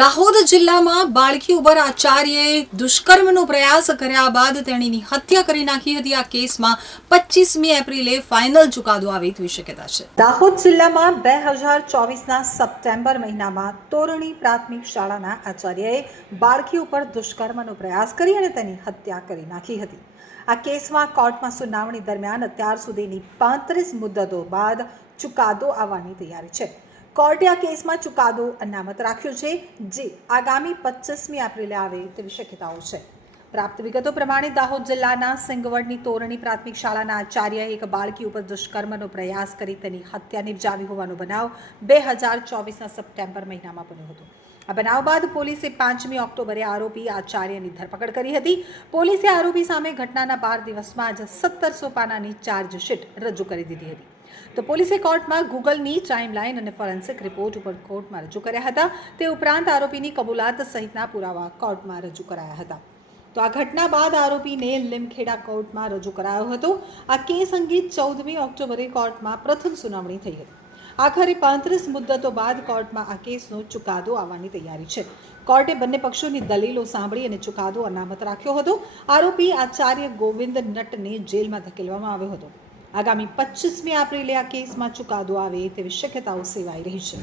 દાહોદ જિલ્લામાં બાળકી ઉપર આચાર્યએ દુષ્કર્મનો પ્રયાસ કર્યા બાદ તેણીની હત્યા કરી નાખી હતી. આ કેસમાં પચીસમી એપ્રિલે ફાઇનલ ચુકાદો આવે તેવી શક્યતા છે. દાહોદ જિલ્લામાં બે હજાર ચોવીસના સપ્ટેમ્બર મહિનામાં તોરણી પ્રાથમિક શાળાના આચાર્યએ બાળકી ઉપર દુષ્કર્મનો પ્રયાસ કરી અને તેની હત્યા કરી નાખી હતી. આ કેસમાં કોર્ટમાં સુનાવણી દરમિયાન અત્યાર સુધીની પાંત્રીસ મુદ્દતો બાદ ચુકાદો આવવાની તૈયારી છે. કોર્ટે આ કેસમાં ચુકાદો અનામત રાખ્યો છે, જે આગામી પચીસમી એપ્રિલે આવે તેવી શક્યતાઓ છે. પ્રાપ્ત વિગતો પ્રમાણે દાહોદ જિલ્લાના સિંગવડની તોરણી પ્રાથમિક શાળાના આચાર્યએ એક બાળકી ઉપર દુષ્કર્મનો પ્રયાસ કરી તેની હત્યા નિપજાવી હોવાનો બનાવ બે હજાર ચોવીસના સપ્ટેમ્બર મહિનામાં બન્યો હતો. આ બનાવ બાદ પોલીસે પાંચમી ઓક્ટોબરે આરોપી આચાર્યની ધરપકડ કરી હતી. પોલીસે આરોપી સામે ઘટનાના બાર દિવસમાં જ સત્તરસો પાનાની ચાર્જશીટ રજૂ કરી દીધી હતી. તો પોલીસે કોર્ટમાં ગૂગલની ટાઈમલાઈન અને ફોરેન્સિક રિપોર્ટ ઉપર કોર્ટમાં રજૂ કર્યા હતા. તે ઉપરાંત આરોપીની કબૂલાત સહિતના પુરાવા કોર્ટમાં રજૂ કરાયા હતા. તો આ ઘટના બાદ આરોપીને લીમખેડા કોર્ટમાં રજૂ કરાયો હતો. આ કેસ અંગે ચૌદમી ઓક્ટોબરે કોર્ટમાં પ્રથમ સુનાવણી થઈ હતી. આખરે પાંત્રીસ મુદ્દતો બાદ કોર્ટમાં આ કેસનો ચુકાદો આવવાની તૈયારી છે. કોર્ટે બંને પક્ષોની દલીલો સાંભળી અને ચુકાદો અનામત રાખ્યો હતો. આરોપી આચાર્ય ગોવિંદ નટને જેલમાં ધકેલવામાં આવ્યો હતો. આગામી પચીસમી એપ્રિલે આ કેસમાં ચુકાદો આવે તેવી શક્યતાઓ સેવાઈ રહી છે.